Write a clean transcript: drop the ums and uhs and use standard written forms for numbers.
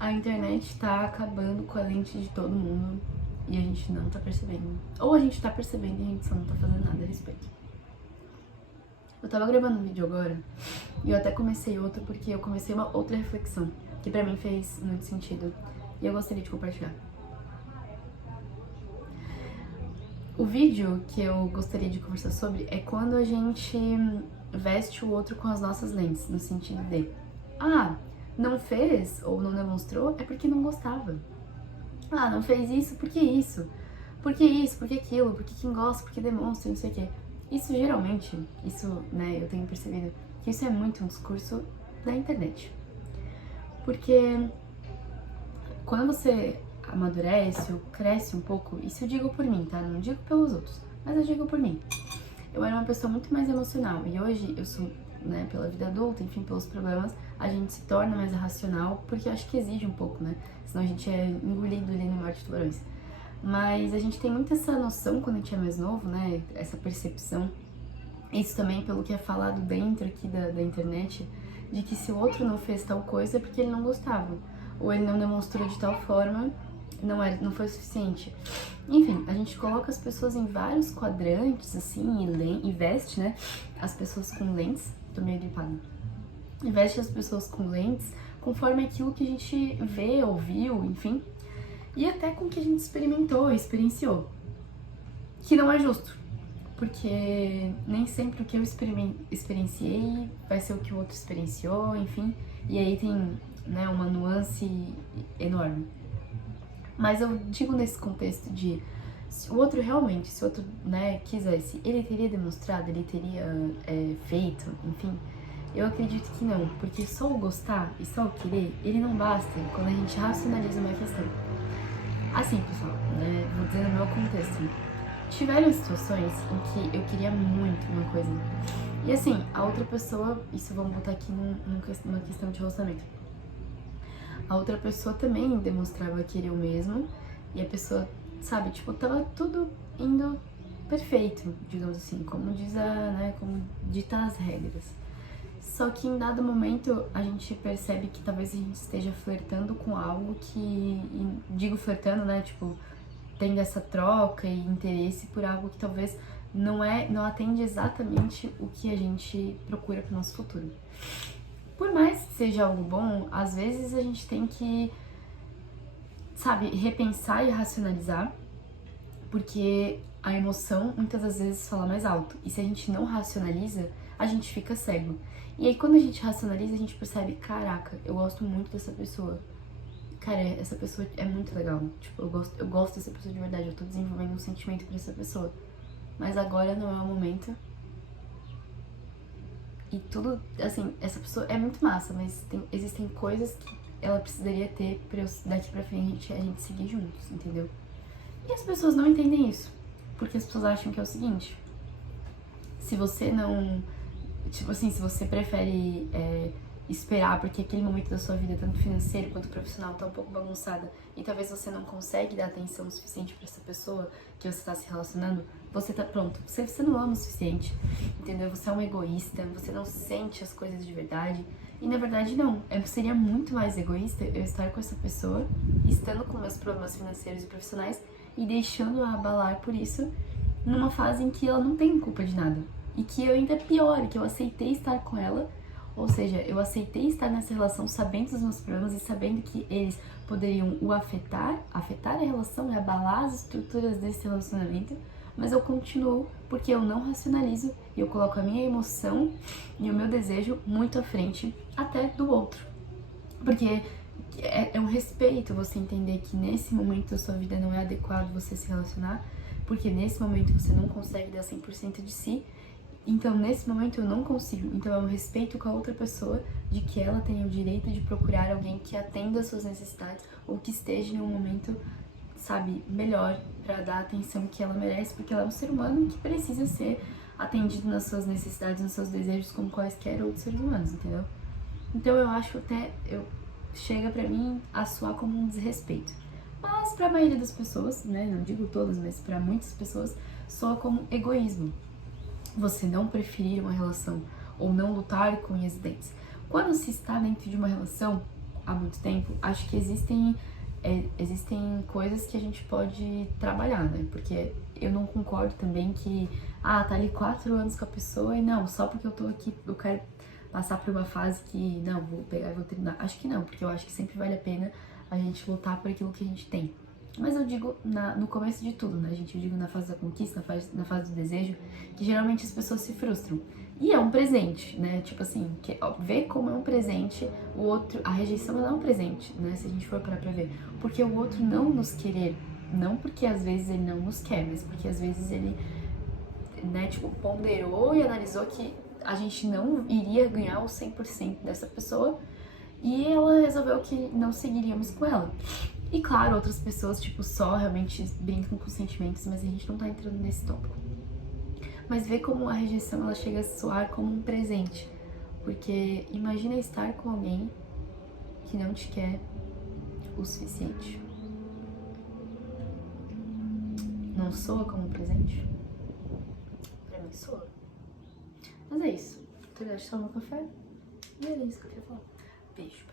A internet tá acabando com a lente de todo mundo e a gente não tá percebendo. Ou a gente tá percebendo e a gente só não tá fazendo nada a respeito. Eu tava gravando um vídeo agora e eu até comecei outro porque eu comecei uma outra reflexão que pra mim fez muito sentido e eu gostaria de compartilhar. O vídeo que eu gostaria de conversar sobre é quando a gente veste o outro com as nossas lentes, no sentido de não fez ou não demonstrou é porque não gostava. Não fez isso, por que isso? Por que isso, por que aquilo? Porque quem gosta, porque demonstra, não sei o quê. Isso geralmente, eu tenho percebido que isso é muito um discurso da internet. Porque quando você amadurece ou cresce um pouco, isso eu digo por mim, tá? Não digo pelos outros, mas eu digo por mim. Eu era uma pessoa muito mais emocional e hoje eu sou, pela vida adulta, enfim, pelos problemas, a gente se torna mais racional, porque eu acho que exige um pouco, né? Senão a gente é engolido ali no mar de tubarões. Mas a gente tem muito essa noção quando a gente é mais novo, né? Essa percepção. Isso também pelo que é falado dentro aqui da internet, de que se o outro não fez tal coisa é porque ele não gostava. Ou ele não demonstrou de tal forma, não foi o suficiente. Enfim, a gente coloca as pessoas em vários quadrantes, assim, e veste, né? As pessoas com lentes. Tô meio gripada. E veste as pessoas com lentes conforme aquilo que a gente vê, ouviu, enfim. E até com o que a gente experimentou, experienciou. Que não é justo. Porque nem sempre o que eu experienciei vai ser o que o outro experienciou, enfim. E aí tem, uma nuance enorme. Mas eu digo nesse contexto de se o outro realmente, se o outro, quisesse, ele teria demonstrado, ele teria feito, enfim. Eu acredito que não, porque só o gostar e só o querer, ele não basta quando a gente racionaliza uma questão. Assim, pessoal, vou dizer no meu contexto. Tiveram situações em que eu queria muito uma coisa. E assim, a outra pessoa, isso vamos botar aqui numa questão de relacionamento. A outra pessoa também demonstrava querer o mesmo. E a pessoa, tava tudo indo perfeito, digamos assim, como como ditam as regras. Só que em dado momento a gente percebe que talvez a gente esteja flertando com algo digo flertando, tendo essa troca e interesse por algo que talvez não atende exatamente o que a gente procura para o nosso futuro. Por mais que seja algo bom, às vezes a gente tem que, repensar e racionalizar, porque a emoção muitas das vezes fala mais alto. E se a gente não racionaliza, a gente fica cego. E aí quando a gente racionaliza, a gente percebe, caraca, eu gosto muito dessa pessoa. Cara, essa pessoa é muito legal. Eu gosto dessa pessoa de verdade. Eu tô desenvolvendo um sentimento por essa pessoa. Mas agora não é o momento. E tudo, assim, essa pessoa é muito massa, mas existem coisas que ela precisaria ter pra daqui pra frente a gente seguir juntos, entendeu? E as pessoas não entendem isso. Porque as pessoas acham que é o seguinte. Se você não... se você prefere... esperar, porque aquele momento da sua vida, tanto financeiro quanto profissional, tá um pouco bagunçada e talvez você não consegue dar atenção o suficiente pra essa pessoa que você tá se relacionando, você tá pronto. Você não ama o suficiente, entendeu? Você é um egoísta, você não sente as coisas de verdade. E na verdade não. Seria muito mais egoísta eu estar com essa pessoa, estando com meus problemas financeiros e profissionais e deixando-a abalar por isso numa fase em que ela não tem culpa de nada. E que eu ainda pior, que eu aceitei estar com ela. Ou seja, eu aceitei estar nessa relação sabendo dos meus problemas e sabendo que eles poderiam afetar a relação e abalar as estruturas desse relacionamento, mas eu continuo porque eu não racionalizo e eu coloco a minha emoção e o meu desejo muito à frente até do outro. Porque é um respeito você entender que nesse momento da sua vida não é adequado você se relacionar, porque nesse momento você não consegue dar 100% de si. Então, nesse momento eu não consigo. Então, é um respeito com a outra pessoa de que ela tenha o direito de procurar alguém que atenda às suas necessidades ou que esteja em um momento, melhor pra dar a atenção que ela merece, porque ela é um ser humano que precisa ser atendido nas suas necessidades, nos seus desejos, como quaisquer outros seres humanos, entendeu? Então, eu acho chega pra mim a soar como um desrespeito. Mas pra maioria das pessoas, não digo todas, mas pra muitas pessoas, soa como egoísmo. Você não preferir uma relação ou não lutar com unhas e dentes. Quando se está dentro de uma relação, há muito tempo, acho que existem coisas que a gente pode trabalhar, né? Porque eu não concordo também que, tá ali 4 anos com a pessoa e não, só porque eu tô aqui, eu quero passar por uma fase que, não, vou pegar e vou terminar. Acho que não, porque eu acho que sempre vale a pena a gente lutar por aquilo que a gente tem. Mas eu digo no começo de tudo, né, gente? Eu digo na fase da conquista, na fase do desejo, que geralmente as pessoas se frustram. E é um presente, né? Tipo assim, ver como é um presente, o outro, a rejeição ela é um presente, né? Se a gente for parar pra ver. Porque o outro não nos querer, não porque às vezes ele não nos quer, mas porque às vezes ele, né, tipo, ponderou e analisou que a gente não iria ganhar o 100% dessa pessoa e ela resolveu que não seguiríamos com ela. E claro, outras pessoas, tipo, só realmente brincam com sentimentos, mas a gente não tá entrando nesse tópico. Mas ver como a rejeição, ela chega a soar como um presente. Porque imagina estar com alguém que não te quer o suficiente. Não soa como um presente? Pra mim soa. Mas é isso. Terminar de tomar meu café? E era isso que eu queria falar. Beijo.